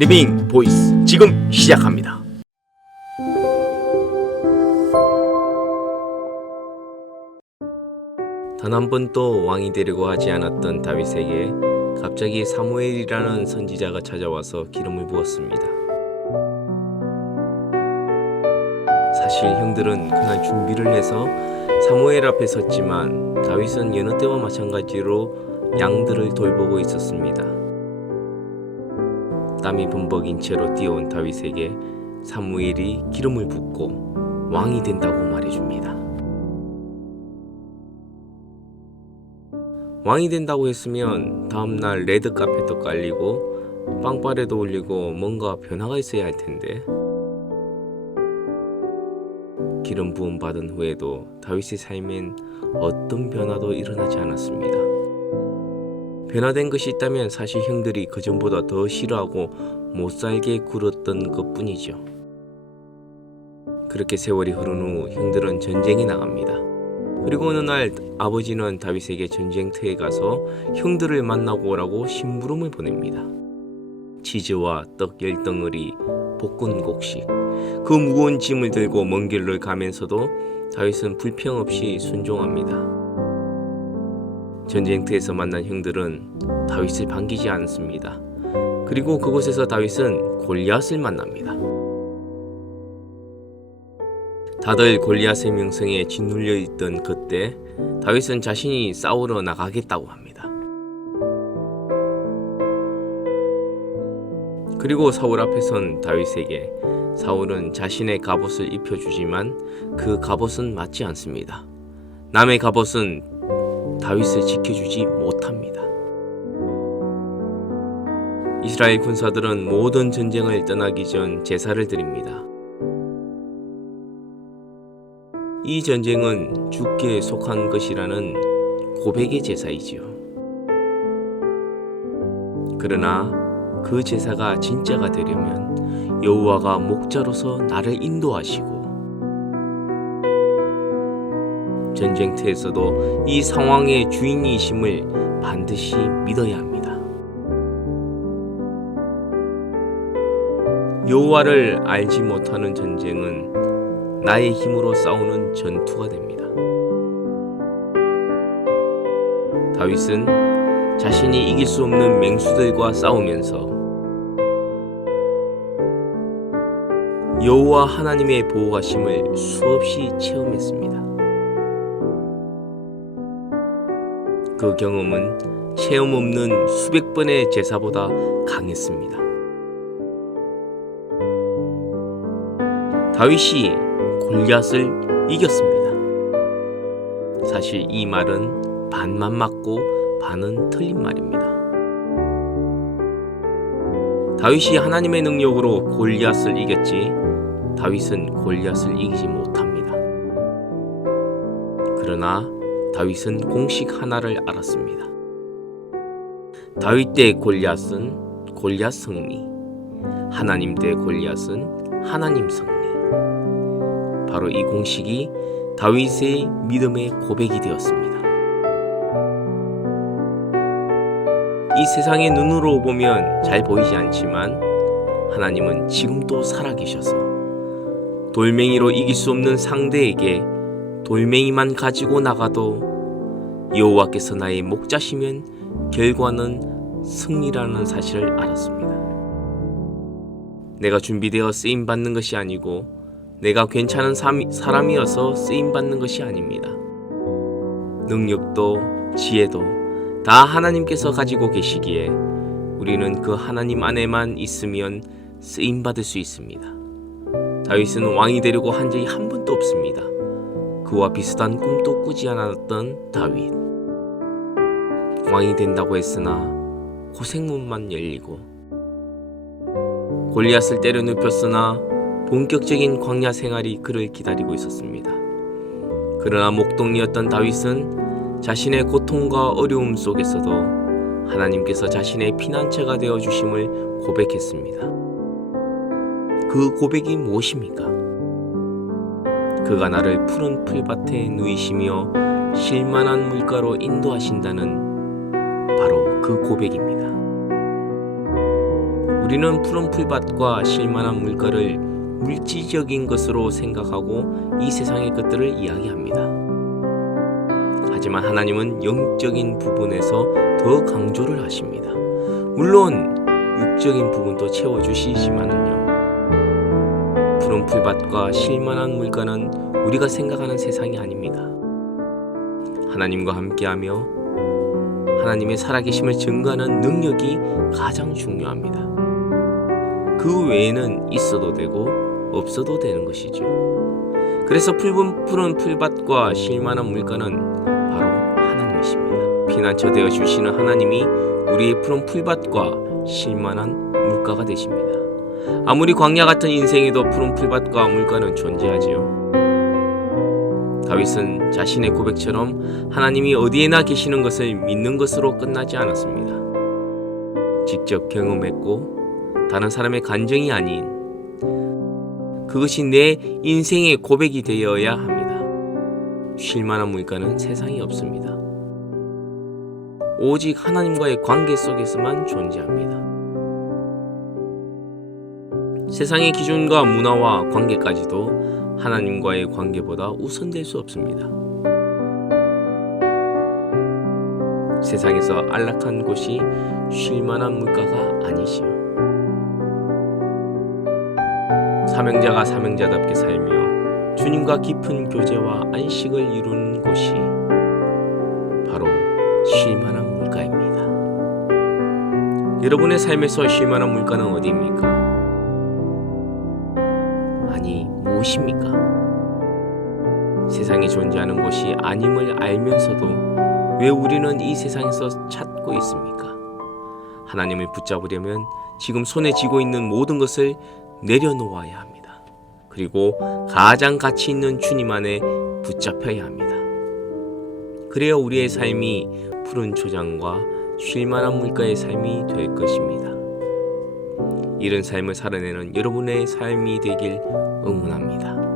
리빙 보이스 지금 시작합니다. 단 한 번도 왕이 되려고 하지 않았던 다윗에게 갑자기 사무엘이라는 선지자가 찾아와서 기름을 부었습니다. 사실 형들은 그날 준비를 해서 사무엘 앞에 섰지만 다윗은 여느 때와 마찬가지로 양들을 돌보고 있었습니다. 땀이 범벅인 채로 뛰어온 다윗에게 사무엘이 기름을 붓고 왕이 된다고 말해줍니다. 왕이 된다고 했으면 다음날 레드카펫도 깔리고 빵빠레도 올리고 뭔가 변화가 있어야 할 텐데, 기름 부음 받은 후에도 다윗의 삶엔 어떤 변화도 일어나지 않았습니다. 변화된 것이 있다면 사실 형들이 그전보다 더 싫어하고 못살게 굴었던 것뿐이죠. 그렇게 세월이 흐른 후 형들은 전쟁에 나갑니다. 그리고 어느 날 아버지는 다윗에게 전쟁터에 가서 형들을 만나고 오라고 심부름을 보냅니다. 치즈와 떡 10덩어리, 볶은 곡식, 그 무거운 짐을 들고 먼 길을 가면서도 다윗은 불평 없이 순종합니다. 전쟁터에서 만난 형들은 다윗을 반기지 않습니다. 그리고 그곳에서 다윗은 골리앗을 만납니다. 다들 골리앗의 명성에 짓눌려 있던 그때 다윗은 자신이 싸우러 나가겠다고 합니다. 그리고 사울 앞에 선 다윗에게 사울은 자신의 갑옷을 입혀주지만 그 갑옷은 맞지 않습니다. 남의 갑옷은 다윗을 지켜주지 못합니다. 이스라엘 군사들은 모든 전쟁을 떠나기 전 제사를 드립니다. 이 전쟁은 주께 속한 것이라는 고백의 제사이지요. 그러나 그 제사가 진짜가 되려면 여호와가 목자로서 나를 인도하시고, 전쟁터에서도 이 상황의 주인이심을 반드시 믿어야 합니다. 여호와를 알지 못하는 전쟁은 나의 힘으로 싸우는 전투가 됩니다. 다윗은 자신이 이길 수 없는 맹수들과 싸우면서 여호와 하나님의 보호하심을 수없이 체험했습니다. 그 경험은 체험 없는 수백 번의 제사보다 강했습니다. 다윗이 골리앗을 이겼습니다. 사실 이 말은 반만 맞고 반은 틀린 말입니다. 다윗이 하나님의 능력으로 골리앗을 이겼지 다윗은 골리앗을 이기지 못합니다. 그러나 다윗은 공식 하나를 알았습니다. 다윗 대 골리앗은 골리앗 승리, 하나님 대 골리앗은 하나님 승리. 바로 이 공식이 다윗의 믿음의 고백이 되었습니다. 이 세상의 눈으로 보면 잘 보이지 않지만 하나님은 지금도 살아계셔서 돌멩이로 이길 수 없는 상대에게 돌멩이만 가지고 나가도 여호와께서 나의 목자시면 결과는 승리라는 사실을 알았습니다. 내가 준비되어 쓰임받는 것이 아니고 내가 괜찮은 사람이어서 쓰임받는 것이 아닙니다. 능력도 지혜도 다 하나님께서 가지고 계시기에 우리는 그 하나님 안에만 있으면 쓰임받을 수 있습니다. 다윗은 왕이 되려고 한 적이 한 번도 없습니다. 그와 비슷한 꿈도 꾸지 않았던 다윗. 왕이 된다고 했으나 고생문만 열리고, 골리앗을 때려 눕혔으나 본격적인 광야 생활이 그를 기다리고 있었습니다. 그러나 목동이었던 다윗은 자신의 고통과 어려움 속에서도 하나님께서 자신의 피난처가 되어 주심을 고백했습니다. 그 고백이 무엇입니까? 그가 나를 푸른 풀밭에 누이시며 쉴만한 물가로 인도하신다는 바로 그 고백입니다. 우리는 푸른 풀밭과 쉴만한 물가를 물질적인 것으로 생각하고 이 세상의 것들을 이야기합니다. 하지만 하나님은 영적인 부분에서 더 강조를 하십니다. 물론 육적인 부분도 채워주시지만은요, 푸른 풀밭과 쉴만한 물가는 우리가 생각하는 세상이 아닙니다. 하나님과 함께하며 하나님의 살아계심을 증거하는 능력이 가장 중요합니다. 그 외에는 있어도 되고 없어도 되는 것이죠. 그래서 푸른 풀밭과 쉴만한 물가는 바로 하나님이십니다. 피난처 되어 주시는 하나님이 우리의 푸른 풀밭과 쉴만한 물가가 되십니다. 아무리 광야 같은 인생에도 푸른 풀밭과 물가는 존재하지요. 다윗은 자신의 고백처럼 하나님이 어디에나 계시는 것을 믿는 것으로 끝나지 않았습니다. 직접 경험했고 다른 사람의 간증이 아닌 그것이 내 인생의 고백이 되어야 합니다. 쉴만한 물가는 세상에 없습니다. 오직 하나님과의 관계 속에서만 존재합니다. 세상의 기준과 문화와 관계까지도 하나님과의 관계보다 우선될 수 없습니다. 세상에서 안락한 곳이 쉴만한 물가가 아니지요. 사명자가 사명자답게 살며 주님과 깊은 교제와 안식을 이루는 곳이 바로 쉴만한 물가입니다. 여러분의 삶에서 쉴만한 물가는 어디입니까? 아니, 무엇입니까? 세상에 존재하는 곳이 아님을 알면서도 왜 우리는 이 세상에서 찾고 있습니까? 하나님을 붙잡으려면 지금 손에 쥐고 있는 모든 것을 내려놓아야 합니다. 그리고 가장 가치 있는 주님 안에 붙잡혀야 합니다. 그래야 우리의 삶이 푸른 초장과 쉴만한 물가의 삶이 될 것입니다. 이런 삶을 살아내는 여러분의 삶이 되길 응원합니다.